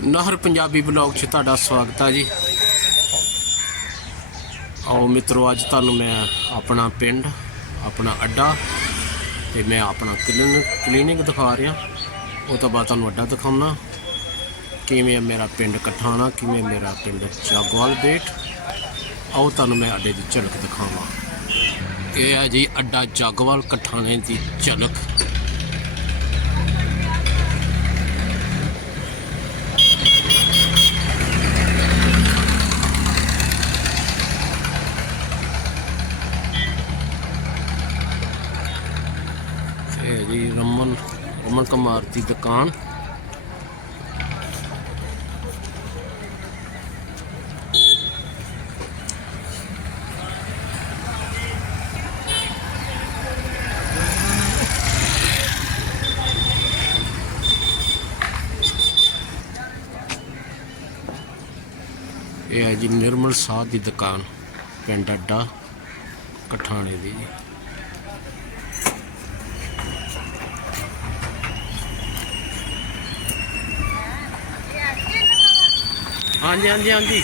ਨਹਿਰ ਪੰਜਾਬੀ ਬਲੌਗ 'ਚ ਤੁਹਾਡਾ ਸਵਾਗਤ ਹੈ ਜੀ। ਆਓ ਮਿੱਤਰੋ, ਅੱਜ ਤੁਹਾਨੂੰ ਮੈਂ ਆਪਣਾ ਪਿੰਡ, ਆਪਣਾ ਅੱਡਾ ਤੇ ਮੈਂ ਆਪਣਾ ਕਲੀਨਿਕ ਕਲੀਨਿਕ ਦਿਖਾ ਰਿਹਾ। ਉਹ ਤੋਂ ਬਾਅਦ ਤੁਹਾਨੂੰ ਅੱਡਾ ਦਿਖਾਉਣਾ। ਕਿਵੇਂ ਮੇਰਾ ਪਿੰਡ ਕਠਾਣਾ, ਕਿਵੇਂ ਮੇਰਾ ਪਿੰਡ ਜਾਗਵਾਲ ਬੇਟ। ਆਓ ਤੁਹਾਨੂੰ ਮੈਂ ਅੱਡੇ ਦੀ ਝਲਕ ਦਿਖਾਵਾਂ। ਇਹ ਹੈ ਜੀ ਅੱਡਾ ਜਾਗਵਾਲ ਕਠਾਣੇ ਦੀ ਝਲਕ ਇਹ ਹੈ ਜੀ ਰਮਨ ਰਮਨ ਕੁਮਾਰ ਦੀ ਦੁਕਾਨ। ਇਹ ਹੈ ਜੀ ਨਿਰਮਲ ਸਾਧ ਦੀ ਦੁਕਾਨ, ਪਿੰਡ ਅੱਡਾ, ਕਠਾਣੇ ਦੀ। ਜੀ ਹਾਂਜੀ ਹਾਂਜੀ ਹਾਂਜੀ।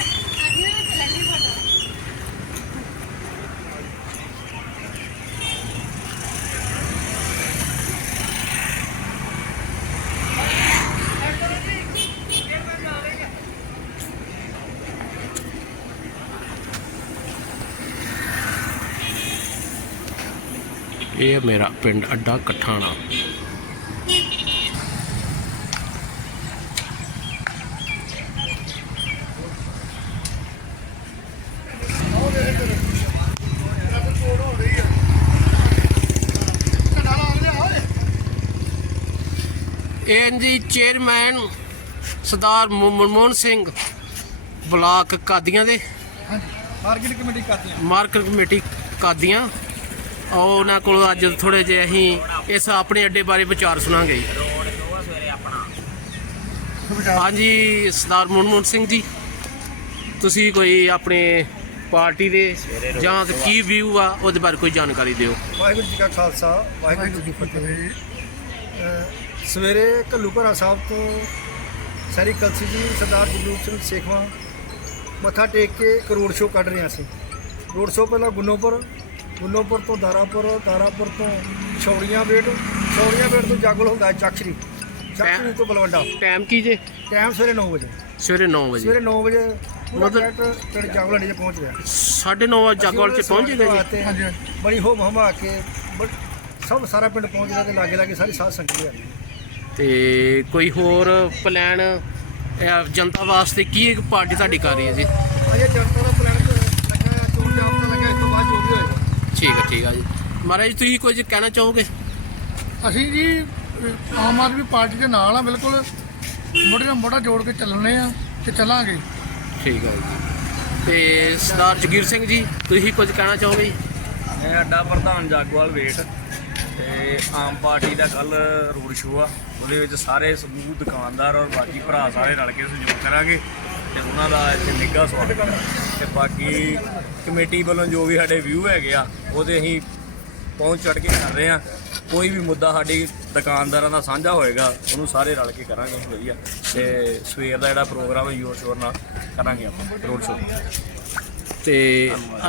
ਇਹ ਮੇਰਾ ਪਿੰਡ ਅੱਡਾ ਕਠਾਣਾ। ਇਹ ਜੀ ਚੇਅਰਮੈਨ ਸਰਦਾਰ ਮਨਮੋਹਨ ਸਿੰਘ ਬਲਾਕ ਕਾਦੀਆਂ ਦੇ। ਮਾਰਕੀਟ ਕਮੇਟੀ ਕਰਦੇ ਮਾਰਕੀਟ ਕਮੇਟੀ ਕਾਦੀਆਂ। ਉਹ ਉਹਨਾਂ ਕੋਲ ਅੱਜ ਥੋੜੇ ਜਿਹੇ ਅਸੀਂ ਇਸ ਆਪਣੇ ਅੱਡੇ ਬਾਰੇ ਵਿਚਾਰ ਸੁਣਾਂਗੇ। ਜੀ। ਹਾਂਜੀ ਸਰਦਾਰ ਮਨਮੋਹਨ ਸਿੰਘ ਜੀ ਤੁਸੀਂ ਕੋਈ ਆਪਣੇ ਪਾਰਟੀ ਦੇ ਜਾਂ ਕੀ ਵਿਊ ਆ ਉਹਦੇ ਬਾਰੇ ਕੋਈ ਜਾਣਕਾਰੀ ਦਿਓ। ਵਾਹਿਗੁਰੂ ਜੀ ਕਾ ਖਾਲਸਾ ਵਾਹਿਗੁਰੂ ਜੀ ਕੀ ਫਤਿਹ। ਸਵੇਰੇ ਘੱਲੂਘਰਾ ਸਾਹਿਬ ਤੋਂ ਸਰੀ ਕਲਸੀ ਜੀ ਸਰਦਾਰ ਜਗਰੂਪ ਸਿੰਘ ਸੇਖਵਾ ਮੱਥਾ ਟੇਕ ਕੇ ਇੱਕ ਰੋਡ ਸ਼ੋਅ ਕੱਢ ਰਹੇ ਸੀ ਰੋਡ ਸ਼ੋਅ ਪਹਿਲਾਂ ਗੁੰਨੋਪੁਰ ਗੁੰਨੋਪੁਰ ਤੋਂ ਦਾਰਾਪੁਰ ਦਾਰਾਪੁਰ ਤੋਂ ਛੌੜੀਆਂ ਬੇਟ ਛੌੜੀਆਂ ਬੇਟ ਤੋਂ ਜਾਗਲ ਹੁੰਦਾ ਹੈ ਚੱਕਸ਼ਰੀ। ਚੱਕਸ਼ਰੀ ਤੋਂ ਬਲਵੰਡਾ। ਟਾਈਮ ਕੀ ਜੇ? ਟਾਈਮ ਸਵੇਰੇ 9 ਵਜੇ। ਸਵੇਰੇ 9 ਵਜੇ। ਸਵੇਰੇ 9 ਵਜੇ ਮਤਲਬ- ਪਿੰਡ ਜਾਗਲ 'ਚ ਪਹੁੰਚ ਗਿਆ 9:30 ਜਾਗੋਲ ਚ ਪਹੁੰਚ ਗਏ ਜੀ? ਹਾਂਜੀ। ਬੜੀ ਹੋ ਹਮਾ ਕੇ ਸਭ ਸਾਰਾ ਪਿੰਡ ਪਹੁੰਚ ਗਿਆ ਤੇ ਲਾਗੇ ਲਾਗੇ ਸਾਰੀ ਸਾਧ ਸੰਗਤ ਆ ਤੇ ਕੋਈ ਹੋਰ ਪਲਾਨ ਜਨਤਾ ਵਾਸਤੇ ਕੀ ਇੱਕ ਪਾਰਟੀ ਤੁਹਾਡੀ ਕਰ ਰਹੀ ਹੈ ਜੀ? ਅਜੇ ਜਨਤਾ ਦਾ ਪਲਾਨ ਲੱਗਾ ਚੋਣ ਜਾਬਤਾ ਲੱਗਾ ਇਸ ਤੋਂ ਬਾਅਦ ਜੋ ਵੀ ਹੋਏਗਾ। ਠੀਕ ਹੈ ਠੀਕ ਹੈ ਜੀ। ਮਹਾਰਾਜ ਜੀ, ਤੁਸੀਂ ਕੁਝ ਕਹਿਣਾ ਚਾਹੋਗੇ? ਅਸੀਂ ਜੀ ਆਮ ਆਦਮੀ ਪਾਰਟੀ ਦੇ ਨਾਲ ਆ ਬਿਲਕੁਲ। ਮੋਢੇ ਨਾਲ ਮੋਢਾ ਜੋੜ ਕੇ ਚੱਲਣੇ ਆ ਤੇ ਚੱਲਾਂਗੇ। ਠੀਕ ਹੈ ਜੀ। ਤੇ ਸਰਦਾਰ ਜਗੀਰ ਸਿੰਘ ਜੀ ਤੁਸੀਂ ਕੁਝ ਕਹਿਣਾ ਚਾਹੋਗੇ ਜੀ? ਅੱਡਾ ਪ੍ਰਧਾਨ ਜਾਗਵਾਲ ਵੇਟ। ਤੇ ਆਮ ਪਾਰਟੀ ਦਾ ਕੱਲ ਰੋਡ ਸ਼ੋਅ ਆ, ਉਹਦੇ ਵਿੱਚ ਸਾਰੇ ਸਮੂਹ ਦੁਕਾਨਦਾਰ ਔਰ ਬਾਕੀ ਭਰਾ ਸਾਰੇ ਰਲ ਕੇ ਸਹਿਯੋਗ ਕਰਾਂਗੇ ਤੇ ਉਹਨਾਂ ਦਾ ਇੱਥੇ ਨਿੱਘਾ ਸਵਾਗਤ ਹੈ ਤੇ ਬਾਕੀ ਕਮੇਟੀ ਵੱਲੋਂ ਜੋ ਵੀ ਸਾਡੇ ਵਿਊ ਹੈਗੇ ਆ, ਉਹਦੇ ਅਸੀਂ ਪਹੁੰਚ ਚੜ ਕੇ ਕਰ ਰਹੇ ਆ। ਕੋਈ ਵੀ ਮੁੱਦਾ ਸਾਡੀ ਦੁਕਾਨਦਾਰਾਂ ਦਾ ਸਾਂਝਾ ਹੋਏਗਾ, ਉਹਨੂੰ ਸਾਰੇ ਰਲ ਕੇ ਕਰਾਂਗੇ ਵਧੀਆ। ਤੇ ਸਵੇਰ ਦਾ ਜਿਹੜਾ ਪ੍ਰੋਗਰਾਮ ਹੈ, ਯੋਰ ਸ਼ੋਰ ਨਾਲ ਕਰਾਂਗੇ ਆਪਾਂ ਰੋਡ ਸ਼ੋਅ। ਤੇ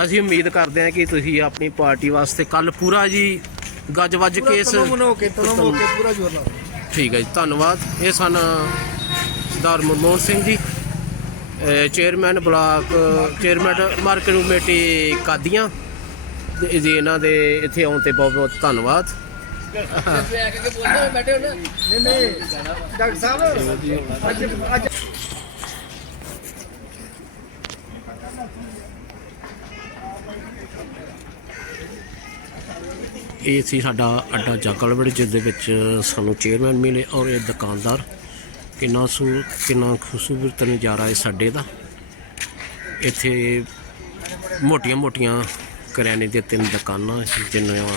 ਅਸੀਂ ਉਮੀਦ ਕਰਦੇ ਹਾਂ ਕਿ ਤੁਸੀਂ ਆਪਣੀ ਪਾਰਟੀ ਵਾਸਤੇ ਕੱਲ ਪੂਰਾ ਜੀ ਗੱਜ ਵੱਜ ਕੇ ਇਸ ਮਨੋ ਕੇ ਤਨੋਂ ਮਨੋ ਕੇ ਪੂਰਾ ਜ਼ੋਰ ਲਾ ਠੀਕ ਹੈ ਜੀ ਧੰਨਵਾਦ। ਇਹ ਸਨ Sardar Manmohan Singh ji chairman block chairman market committee Qadian. ਜੀ ਇਹਨਾਂ ਦੇ ਇੱਥੇ ਆਉਣ ਤੇ ਬਹੁਤ ਬਹੁਤ ਧੰਨਵਾਦ। ਨਹੀਂ ਨਹੀਂ ਡਾਕਟਰ ਸਾਹਿਬ ਇਹ ਸੀ ਸਾਡਾ ਅੱਡਾ ਜੰਗਲਵੜ, ਜਿਸ ਦੇ ਵਿੱਚ ਸਾਨੂੰ ਚੇਅਰਮੈਨ ਮਿਲੇ ਔਰ ਇਹ ਦੁਕਾਨਦਾਰ। ਕਿੰਨਾ ਸੂ, ਕਿੰਨਾ ਖੂਬਸੂਰਤ ਨਜ਼ਾਰਾ ਹੈ ਸਾਡੇ ਦਾ। ਇੱਥੇ ਮੋਟੀਆਂ ਮੋਟੀਆਂ ਕਰਿਆਨੇ ਦੀਆਂ ਤਿੰਨ ਦੁਕਾਨਾਂ ਜਿਨ੍ਹਾਂ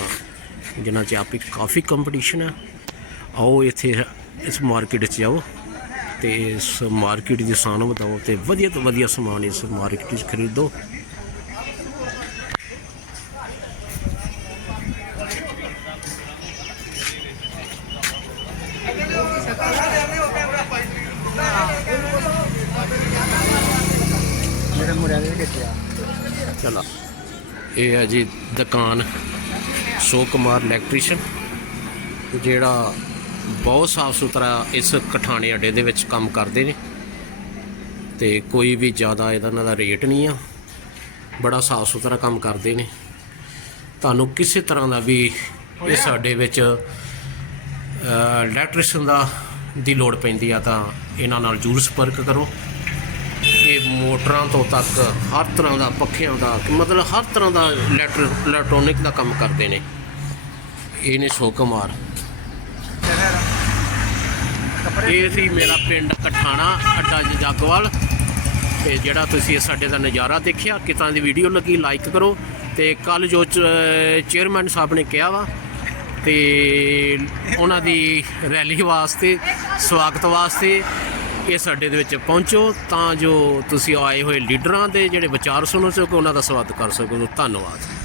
ਜਿਨ੍ਹਾਂ 'ਚ ਆਪੀ ਕਾਫੀ ਕੰਪੀਟੀਸ਼ਨ ਹੈ ਆਓ ਇੱਥੇ ਇਸ ਮਾਰਕੀਟ 'ਚ ਜਾਓ ਤੇ ਇਸ ਮਾਰਕੀਟ ਦੀ ਸਾਨ ਵਧਾਓ ਤੇ ਵਧੀਆ ਤੋਂ ਵਧੀਆ ਸਮਾਨ ਇਸ ਮਾਰਕੀਟ 'ਚ ਖਰੀਦੋ। ਕੈਮਰੇ ਵਿੱਚ ਆ ਚਲੋ, ਇਹ ਹੈ ਜੀ ਦੁਕਾਨ ਸੋ ਕੁਮਾਰ ਇਲੈਕਟ੍ਰੀਸ਼ੀਅਨ ਜਿਹੜਾ ਬਹੁਤ ਸਾਫ਼ ਸੁਥਰਾ ਇਸ ਕਠਾਣੇ ਅੱਡੇ ਦੇ ਵਿੱਚ ਕੰਮ ਕਰਦੇ ਨੇ। ਤੇ ਕੋਈ ਵੀ ਜ਼ਿਆਦਾ ਇਹਦਾ ਇਹਨਾਂ ਦਾ ਰੇਟ ਨਹੀਂ ਆ। ਬੜਾ ਸਾਫ਼ ਸੁਥਰਾ ਕੰਮ ਕਰਦੇ ਨੇ। ਤੁਹਾਨੂੰ ਕਿਸੇ ਤਰ੍ਹਾਂ ਦਾ ਵੀ ਇਸ ਅੱਡੇ ਵਿੱਚ ਇਲੈਕਟ੍ਰੀਸ਼ੀਅਨ ਦਾ ਦੀ ਲੋੜ ਪੈਂਦੀ ਆ ਤਾਂ ਇਹਨਾਂ ਨਾਲ ਜ਼ਰੂਰ ਸੰਪਰਕ ਕਰੋ। ਇਹ ਮੋਟਰਾਂ ਤੋਂ ਤੱਕ ਹਰ ਤਰ੍ਹਾਂ ਦਾ ਪੱਖਿਆਂ ਦਾ, ਮਤਲਬ ਹਰ ਤਰ੍ਹਾਂ ਦਾ ਇਲੈਕਟ੍ਰ ਇਲੈਕਟ੍ਰੋਨਿਕ ਦਾ ਕੰਮ ਕਰਦੇ ਨੇ। ਇਹ ਨੇ ਸੋ ਕੁਮਾਰ ਇਹ ਸੀ ਮੇਰਾ ਪਿੰਡ ਕਠਾਣਾ, ਅੱਡਾ ਜੱਗਵਾਲ ਤੇ ਜਿਹੜਾ ਤੁਸੀਂ ਸਾਡੇ ਦਾ ਨਜ਼ਾਰਾ ਦੇਖਿਆ ਕਿਤਾਂ ਦੀ ਵੀਡੀਓ ਲੱਗੀ ਲਾਈਕ ਕਰੋ। ਤੇ ਕੱਲ ਜੋ ਚੇਅਰਮੈਨ ਸਾਹਿਬ ਨੇ ਕਿਹਾ ਵਾ, ਤੇ ਉਹਨਾਂ ਦੀ ਰੈਲੀ ਵਾਸਤੇ, ਸਵਾਗਤ ਵਾਸਤੇ ਇਹ ਸਾਡੇ ਦੇ ਵਿੱਚ ਪਹੁੰਚੋ, ਤਾਂ ਜੋ ਤੁਸੀਂ ਆਏ ਹੋਏ ਲੀਡਰਾਂ ਦੇ ਜਿਹੜੇ ਵਿਚਾਰ ਸੁਣੋ ਸਕੋ ਉਹਨਾਂ ਦਾ ਸਵਾਗਤ ਕਰ ਸਕੋ। ਧੰਨਵਾਦ।